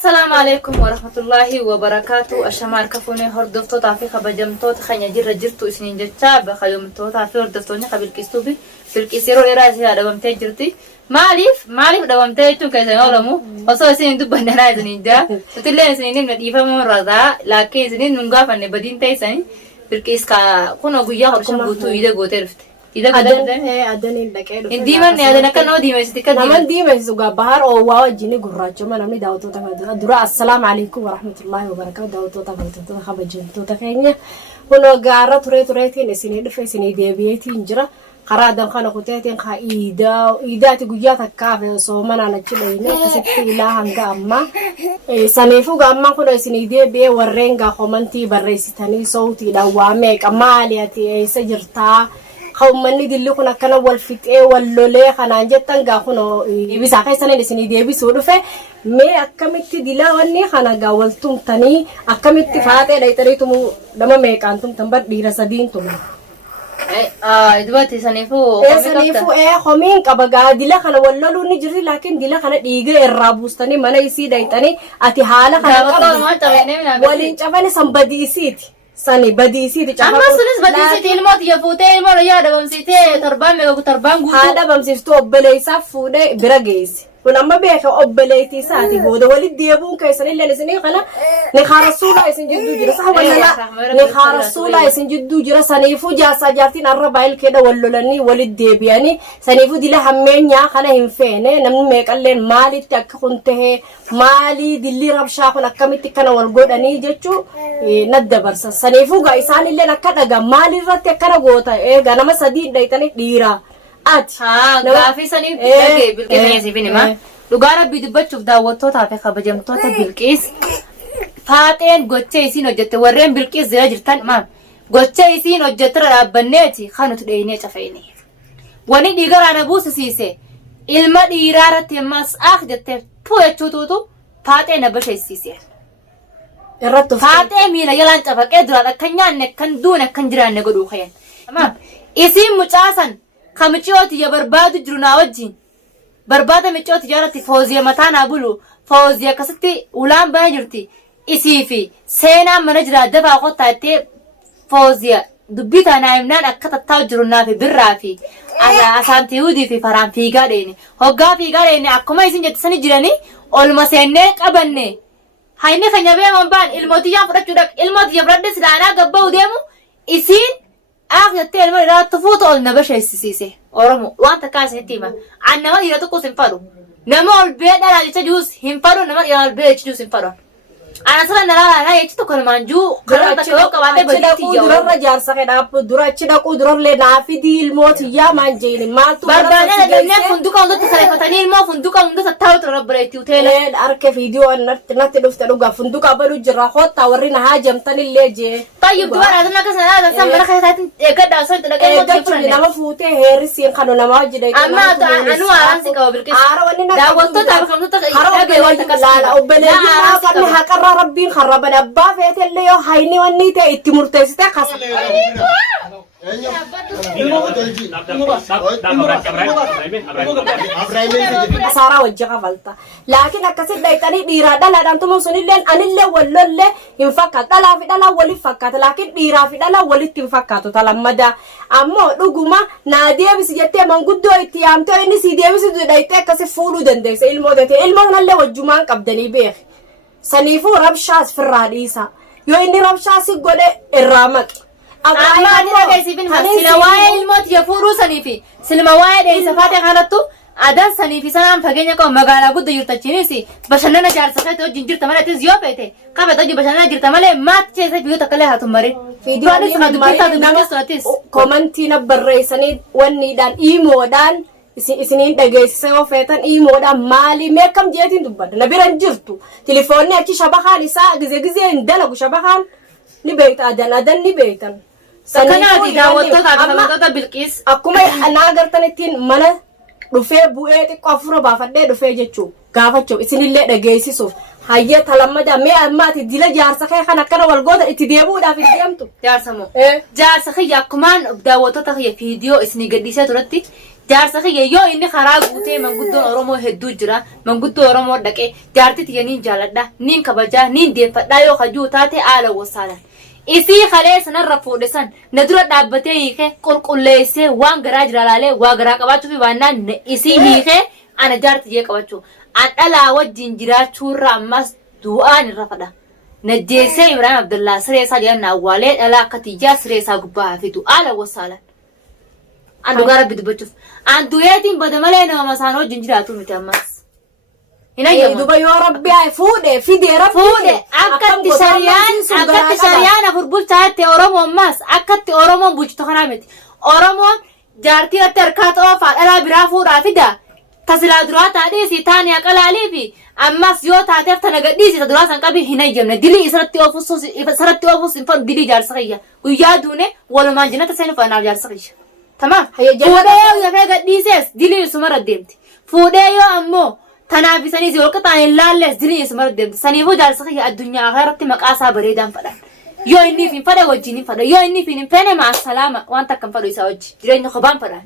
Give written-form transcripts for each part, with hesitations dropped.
السلام عليكم ورحمة الله وبركاته. الشمال كفوني هردفتو تعفي خبجمتو تخني جرتو سنين جتاب خيومتو تعفي هردفتوني قبل كيستوبي في الكيسيرو إراسي هذا ومتى جرتي ماليف ده ومتى تو كذا يومو وصو سنين دبنا نازنين جا تطلع سنين من ديفا مرة لكن سنين نونغا فني بدين تيسني في الكيس كا كنا قويا هرشم بوتو إذا قوترفت إذا قدرت أدنى لكيلو إن ديما نادنا كنا ديما استكاد نمن ديما يسوق بحر أو واو جيني قرّاج ما نمني داوتو تفهم درا السلام عليكم ورحمة الله وبركاته داوتو تفهم تخبر جنتو تخيني ونو قارة تري نسيني دفع سني ديابيتي إنجرا قرادم خانة قتيتين خا إيدا تقوليات كافة صومنا نجلينا كسبتي لا هنگا أما سنيفو أما كنا سني ديابي ورينغا خمنتي بريستاني صوتي دوامك أمالياتي سجرتا خمني دللي كنا كنا والفتاة واللولة خنا جتان قاخنا بيساقي سنة لسني ديابي سودفة ما أكملت دلا وني خنا قاولتم تاني أكملت فاتة ليتريتم لما ما كانتم تنبر ديرسدين تم دلوقتي سنيفو خمين كبقى دلا خنا واللولو نجري لكن دلا خنا ديجا الرابوستاني منا يسي دايتاني أتي حالة خنا ولين شافني سنبدي يسيتي سني بديسي تجاه أما سنس بديسي الموت يفوتي الموت يا دبم سيتي تربان ميجو تربان غوتو هذا بمسيستو أبلي سافودة برجيس ونما بيك أبلي تيساتي بوده ولد ديابون كيسن إلا نسني خلا نخارسولا يسن جدو جرا صح ولا لا نخارسولا يسن جدو جرا سنيفو جاسا جاتين الربايل كده ولولني ولد ديابياني سنيفو دي له همين يا خلا هم فينه نمن ميكالين مالي تكخنته مالي دللي ربشا خنا كميت كنا والجوداني جتشو ندبر سنيفو جايسان اللي نكذا مالي رتي كنا جوتا جانا سديد دايتاني ديرا غافي سني بلقي بالكيس يسيفيني ما لقارب بيدبت شوف داوتو تعرف خبجمتو تبلقيس فاتين قتشي نوجت ورين بالكيس زي جرتان ما قتشي نوجت رابنيتي خانو تديني شفيني وني ديغر انا بوس سيسي ilma dhiiraarratti ammas jettee pu'echuutuutu faatee na bashe siisee irratti faatee miila yalaan cafaqee duraan akka nyaanne kan duune kan jiraanne godhuu khayan isiin mucaasan kamiciyooti ya barbaadu jiru naa wajjin barbaada miciyooti jaaratti fooziya mataa naa bulu fooziya akkasitti ulaan bana jirti isii fi seenaan mana jiraa dafaa qottaattee fooziya dubbii taanaa himnaan akka tattaa'u jiru naa fi birraa fi asaanti Yihudii fi faraan fiigaa dheeni hoggaa fiigaa dheeni akkuma isin jettisanii jiranii olma seennee qabanne hayni keenya beeman baan ilmootiyyaa fudhachuudhaaf ilmootiyya fudhadhe silaanaa gabba'u deemu isiin jettee ilma irraa tufuutu ol na basheessisiise Oromoo waan takkaa isinitti hima an nama dhiira tokkos hin fadhu nama ol bee dhalaa jecha juus hin fadhu nama dhiira ol bee jecha juus hin fadhu أنا أصلاً نرى هاي أشتو كل مانجو خلاص تكلم كوالي بديتي يا درا جالسة كده درا أشتو كودرا لنا في دي الموت يا مانجيني ما تو بربنا لدينا فندق عندو تسالي فتاني المو فندق عندو ستاو ترى بريتي وتلا أركب فيديو نت دفتروا فندق قبلوا جراحات تورينا هاجم تاني اللي جي طيب دوار هذا ناقص هذا سام برا خيرات كده أصلاً تلاقي موت يفرن لما فوته هيرسين خانو لما جدي أما أنا أرانسي كوابل كيس دا وقت تابع خمسة تقل ربين خربنا أبا فيت اللي يو هايني ونيته اتمرتزته خاصة سارة وجهها فلتا لكن أكسر دايتاني ديرادا لا دانتم مسوني لين أنا اللي ولا اللي ينفكت لا في لا ولي فكت لكن ديرا في لا ولي تنفكت تلمدا أما رجوما ناديه بسجته من قدو اتيام تو إني سيديه بسجده دايته كسر فولو دندس المودة المودة اللي وجومان قبضني بيه سنيفو ربشاس في الرئيسة يو إني ربشاس يقول الرامك أما أنا كيسي بينها سلواي الموت يفورو سنيفي سلمواي ده سفاتي خانتو أدا سنيفي سنام فجيني كم مقالة قد يرتجينيسي بشرنا جار سخيتو جنجر تملا تزيو بيته قبل تجي بشرنا جر تملا ما تجي بيو تكله هتمري فيديو هذا سمع دبيتا دبيتا سنتيس كومنتينا بريسني وني دان إيمو دان isiniin dhageessisee feetan iimoodhaan maali meeqam jeetiin dubbadha na biran jirtu telefoonni achi shabahaan isaa gizee hin dalagu shabahaan ni beekta adan ni beektan sakanaati daawwattoota bilqiis akkuma ana agartanittiin mana dhufee bu'ee xiqqoo afura baafadhee dhufee jechuu gaafachuuf isinillee dhageessisuuf hayya talammada mee ammaati dila jaarsa kee kan akkana walgoota itti deebuudhaaf itti deemtu jaarsa moo jaarsa kiyya akkumaan daawwattoota kiyya fiidiyoo isinii gadhiisee turatti جارسخي يو إني خراج وتي من قدو أرومو هدو جرا من قدو أرومو دكي جارتي تيانين جالدا نين كبجا نين دي فدا يو خجو تاتي آلا وصالا إسي خلاص نرفو دسان ندرو دابتي هيك كل ليسي وان غراج رالالي واغرا كباتو في وانا إسي هيك أنا جارتي جي كباتو أن ألا وجين جرا شورا مس دوان الرفدا نجيسي إبراهيم عبد الله سريسا جانا والد ألا كتيجا سريسا قبها في دو آلا وصالا عنده قارب بدبتشوف عنده ياتين بدمالين ومسانو جنجراتو متامس هنا يوم دوبا يا ربي فودة في دي ربي فودة أكت شريان أفربول تاعتي أورمو ماس أكت أورمو بوجتو خرامت أورمو جارتي التركات أوفا ألا برافو رافدا تسلا درات عديسي تاني أقل علي في أماس يو تاتيف تنقديسي تدراسا قبي هنا يوم دلي إسرتي أوفوس إنفان دلي جار سخية ويادوني ولو ما جنة سينو فانا جار سخية تمام فودايو يا فيغا ديسيس دلي سمر الدمت فودايو أمو تنافساني زي وقتا اللالس دلي سمر الدمت سنيفو جار سخية الدنيا آخرتي مقاسا بريدان فدا يو إني فين فدا وجيني فدا يو إني فين فين مع السلامة وانتا كم فدو يسا وجي جرين خبان فدا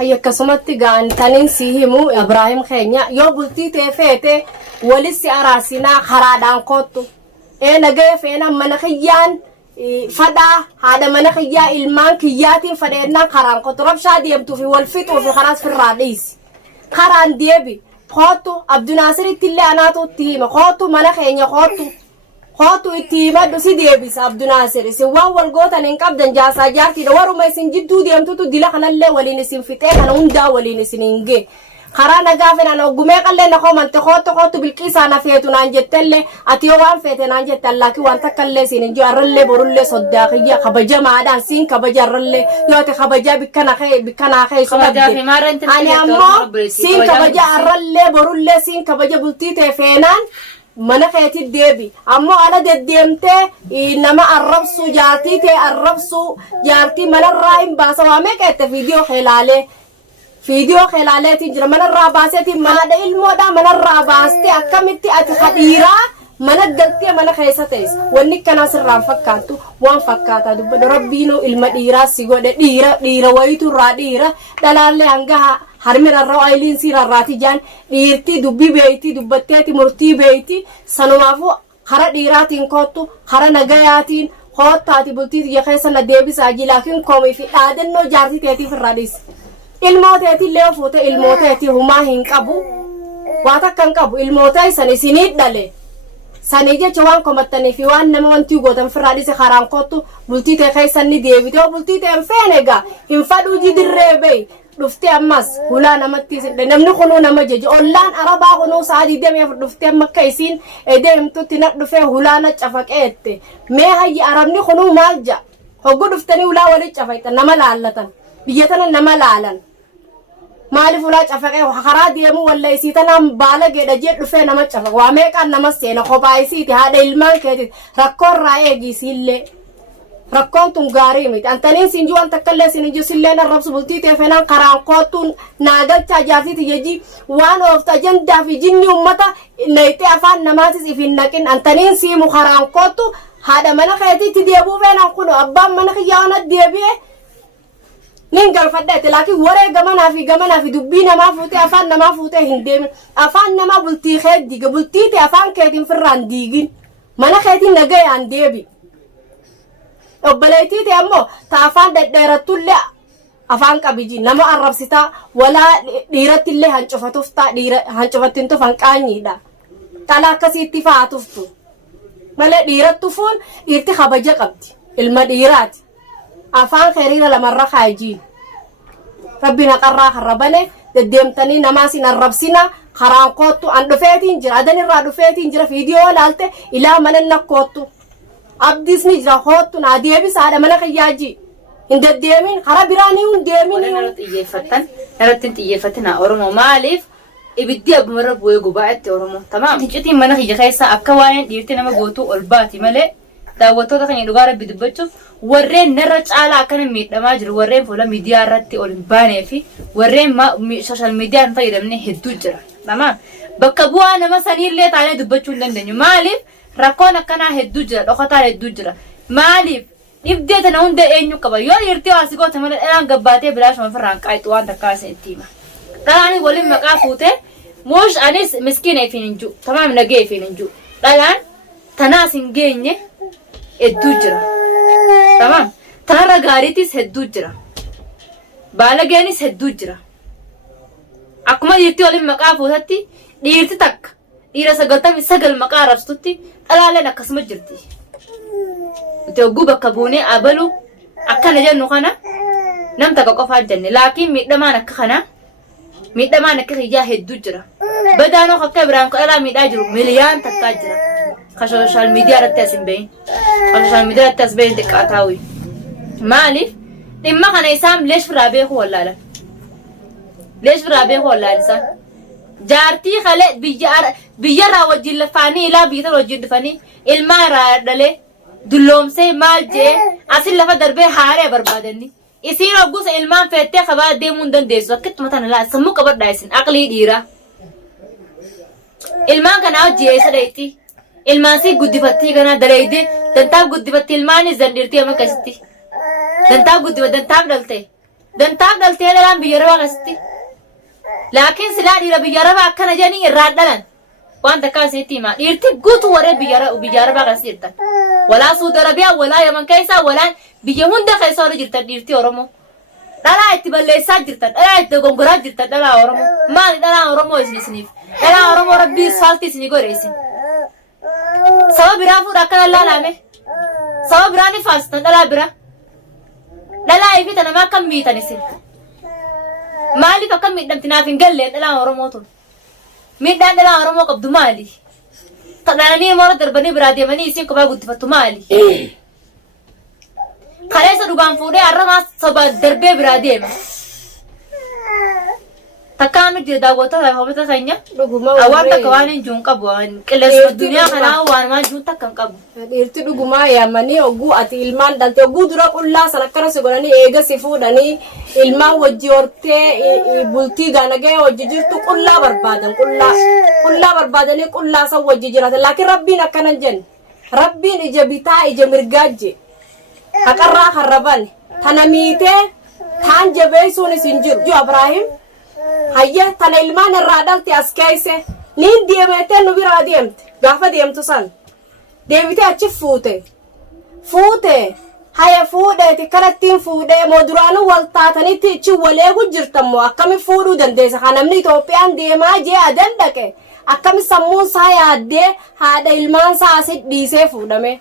هيا كسمتي قان تانين سيهمو إبراهيم خينيا يو بلتي تفيتي ولسي أراسينا خرادان قوتو نجايا فينا منخيان فدا هذا منخيا إلمان كياتين فدينا خران قوتو ربشا ديبتو في والفيت وفي خلاص في الرئيس خران ديبي قوتو عبد ناصر التلي أناتو تيما قوتو منخينيا قوتو التيما دوسي ديبس عبد ناصر سوا والقوتا ننقب دنجاسا جارتي دوارو ما يسن جدو ديمتو ديلا خلال ولي نسين فتاة خنوندا ولي نسينينجي خرانا قافل أنا وقمي قلي نخو من تخوتو بالكيسة أنا فيتو نانجتلي أتيوان فيتو نانجتلاكي وانتكالي سينجو أرلي برولي صداقية خبجة معدان سين خبجة أرلي يوتي خبجة بكنا خي خبجة في مارا انت أنا أمو سين خبجة أرلي برولي سين خبجة بلتيتي فينان mana kayati debi ammo ala dedemte inama arrabsu jarti te arrabsu jarti mana raim basa wa me kete video khelale ti jira mana rabase ti mana da ilmo da mana rabaste akamitti ati khadira mana galti mana khaysates wonni kana sirran fakkatu wan fakkata dubba rabbino ilma dira sigode dira waytu radira dalalle anga harmira rawailin sira ratijan dirti dubbi beyti dubbatteti murti beyti sanumafu khara diratin kottu khara nagayatin khottati bulti ya khaysana debis aji lakin komi fi adanno jarti teti fi radis ilmoteti lefote ilmoteti huma hinqabu wata kan qabu ilmotay sani sinid dale sani je chawan komatani fi wan nama wanti gotan fi radis kharan kottu bulti te khaysani debito bulti te enfenega hinfadu jidirrebe dufti ammas hula namatti sidde namni khunu nama jeje ollan araba khunu saadi dem ya dufti amma kaysin edem tutti na dufe hula na chafaqette me hayi arabni khunu malja hogu duftani hula wali chafayta nama laalatan biyatan nama laalan mali hula chafaqe khara demu walla isitana balage daje dufe nama chafaq wa me kan nama sena khobaisi ti hada ilman kedi rakkor rae gisille rakkontum gari mit antanin sinju an takalle sinju sillena rabs bulti te fenan qaran qotun nagal tajati yeji one of the agenda fi jinni ummata nayti afan namatis ifin nakin antanin si mu qaran qotu hada mana khayati tidebu fenan kuno abba mana khiyana debi ningal fadde laki wore gamana fi dubbina ma fute afan nama fute hindem afan nama bulti khedi bulti te afan kedin firran digin mana khayati nagay an debi obaleyti te ammo taafan dedderattulle afan qabiji nama arabsita wala dhiiratille hancofatufta hancofatintu fanqaanyida kala akkasitti faatuftu male dhiirattufuun dhiirti kabaja qabdi ilma dhiiraati afan kheriira lamarra khaaji rabbina qarraa kharabane deddeemtanii namaasin arrabsina karaan koottu an dhufeetiin jira adanirraa dhufeetiin jira fiidiyoo laalte ilaa mananna koottu abdis ni jira hottu na debi saada mana khiyaji inde demin khara birani un demin نرتين تيفتنا أورمو مالف ibiddi abumara bu'ee gubaa'etti oromoo tamaam ticcitiin mana kiyya keessa akka waa'een dhiirtii nama gootuu ol baati malee daawwattoota keenya dhugaa rabbi dubbachuuf warreen narra caalaa akkana miidhamaa jiru warreen fuula miidiyaa irratti ol hin baanee fi warreen sooshaal miidiyaa hin fayyadamne hedduu jira tamaam bakka bu'aa nama saniillee taanee dubbachuu hin dandeenyu maaliif rakkoon akkanaa hedduu jira dhokataa hedduu jira maaliif dhibdee tana hunda eenyu qaba yoo dhiirtii waa si goote malee dhalaan gabbaatee bilaashuma ofirraan qaayitu waan takkaa isinitti hima dhalaan waliin maqaa fuutee moosh anis miskiina ifiin hin jiru tamaam nagee ifiin hin jiru dhalaan tanaas hin geenye hedduu jira tamaam tanarra gaariitis hedduu jira baalageenis hedduu jira akkuma dhiirtii waliin maqaa fuutatti dhiirti takka dhiira 99 maqaa rabstutti dhalaaleen akkasuma jirti Togu bakka buunee abalu akkana jennu kana nam takka qofaa jenne laakiin miidhamaan akka kana miidhamaan akka hiyyaa hedduu jira badaanoo akka biraan qalaa miidhaa jiru miliyaan takkaa jira ka social media irratti asin bayin ka social media irratti as bayin xiqqaataawi maaliif dhimma kana isaan leesh biraa beeku wallaalan leesh biraa beeku wallaalisa jaartii kale biyyarraa wajjin lafaanii ilaa biyyatan wajjin dhufanii ilmaa irraa dhalee dulloomsee maal jee asin lafa darbee haaree barbaadani isiin oggusa ilmaan feettee kabaa deemuu hin dandeessu akkittuma tana laa sammuu qabadhaa isin aqlii dhiiraa ilmaan kanaa hojii eessa dhayitti ilmaan sii guddifattii kanaa daleeyde dantaaf guddifatti ilmaanis dandeertii amma keessatti dantaaf dhaltee dhalaan biyya rabaa keessatti laakiin silaa dhiira biyya rabaa akkana jedhanii irraan dhalan waan takkaa isinitti himaa dhiirti guutuu warree biyya rabaa keessa jirtan walaa Saudi Arabiyaa walaa Yaman keessa walaan biyya hunda keessa warra jirtan dhiirtii Oromoo dhalaa itti balleessaa jirtan dhalaa itti gongoraa jirtan dhalaa Oromoo maali dhalaa Oromoo isiniif dhalaa Oromoo rabbii isfaaltii isinii godheessin saba biraa fuudha akkana laalame saba biraa ni faalsitan dhalaa biraa dhalaa ifi tana maa akkam miitan isin maaliif akkam miidhamti naaf hin galleen dhalaa Oromoo tun miidhaan dhalaa Oromoo qabdu maali tadhaanii mora darbanii biraa deemanii isin kophaa guddifattu maali kaleessa dhugaan fuudhee har'amaa soba darbee biraa deema takkaanu jira daawwattoota hawwata keenya awwaan takka waan hin jiru qabu qilleensa addunyaa kanaa waan maan jiru takka hin qabu dhiirti dhugumaa yaamanii ogguu ati ilmaan dhalte ogguu dura qullaa san akkana si godhanii eega si fuudhanii ilmaan wajji hortee bultii ganagee wajji jirtu qullaa barbaadan qullaa barbaadanii qullaa san wajji jiratan laakiin rabbiin akkanan jenne rabbiin ija bitaa ija mirgaajje haqarraa harraban tana miitee taan jabeessuun isin jiru Abraahim hayya tana ilmaan irraa dhalte as keeyse niin deemetee nu biraa deemte gaafa deemtu san deebitee achi fuute haya fuudheeti kanattiin fuudhee moo duraanuu wal taatanitti ichi waleegu jirtammoo akkami fuudhuu dandeessa kan namni Itoophiyaan deemaa jee adan dhaqe akkami sammuun isaa yaaddee haadha ilmaan isaa asit dhiisee fuudhame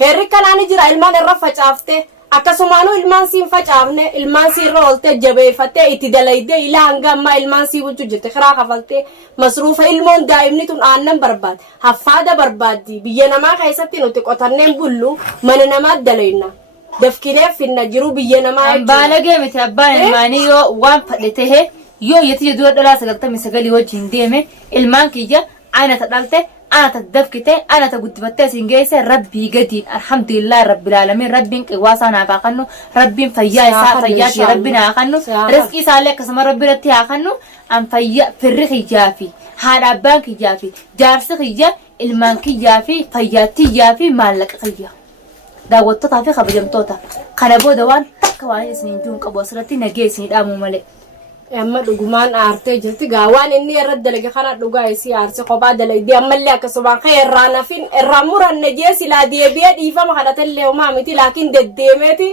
herri kanaani jira ilmaan irra facaaftee akkasumaanuu ilmaan siin facaafne ilmaan sii irra oolte jabeeffattee itti dalaydee ilaa hanga ammaa ilmaan sii bulchu jirte karaa kafaltee masruufa ilmoon daa'imni tun aannan barbaade haffaada barbaaddi biyya namaa keessatti nuti qotanneen bullu mana namaa dalayna dafkinee finna jiru biyya namaa baalagee miti abbaan ilmaanii yoo waan fadhe tahee yoo yetti dura dhalaa 99 wajjin deeme ilmaan kiyya aina ta dhalte أنا تدفكتي أنا تقدمتي سينجيسة ربي قدين الحمد لله رب العالمين ربي قواسنا فاقنو ربي فيا فيا ربنا أقنو رزقي سالك سما ربي رتي أقنو أم فيا فرخ جافي هذا بانك جافي جارس خيا المانك جافي فياتي جافي مالك خيا داوت تطافي خبجم توتا خنبو دوان تكواني سنين جون قبوسرتي نجيسني دامو ملك amma dhugumaan aartee jirti gaawaan inni irra dalage kana dhugaa isii aarse kophaa dalagdee ammallee akkasuma irraa nafin irraa muranne jee silaa deebi'ee dhiifama kadhatallee homaa miti laakiin deddeemeeti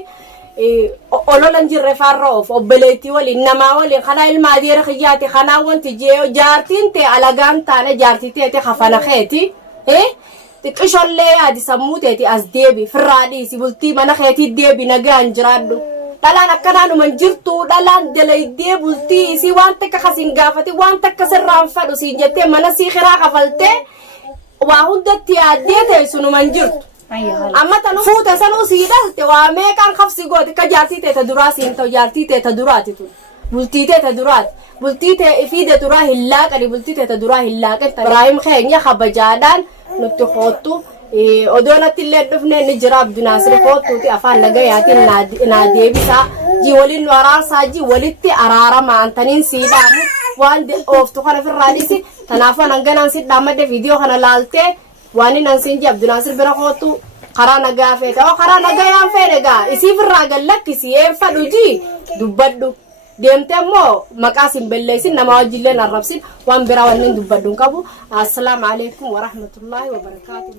ololan jirre farra of obboleettii waliin namaa waliin kanaa ilmaa adeera kiyyaati kanaa wanti jee jaartiin tee alagaan taane jaartii teete hafana keeti xiqqishollee yaadi sammuu teeti as deebi firraa dhiisi bultii mana keetii deebi nagaan jiraadhu dhalaan akkanaan uman jirtu dhalaan dalaydee bultii isii waan takka kasin gaafati waan takka sirraan fadhu siin jettee mana sii kiraa kafaltee waa hundatti yaaddee teessu numan jirtu amma tanu fuute sanuu sii dhalte waa meeqaan kafsi gooti ka jaartii teeta duraa siin ta'u jaartii teeta duraati tun bultii teeta duraati bultii tee ifiide duraa hin laaqani bultii teeta duraa hin laaqan Ibraahim keenya kabajaadhaan nutti hoottu odoonatti illee dhufne ni jira Abdunaasir kootuuti afaan nagayaatiin naa deebisaa ji waliin nu araarsaa ji walitti araarama antaniin siidhaamu waan ooftu kana firraa dhisi tanaafuu hanganaan si dhaammadde viidiyoo kana laaltee waan inni ansiin ji Abdunaasir bira kootu خرانا قافيت أو خرانا قيام فينقا يسيف الراجل لك يسيف فلوجي دبدو ديمت أمو مقاسم بالليسين نما وجلنا الربسين وان براوان من دبدون كابو. السلام عليكم ورحمة الله وبركاته.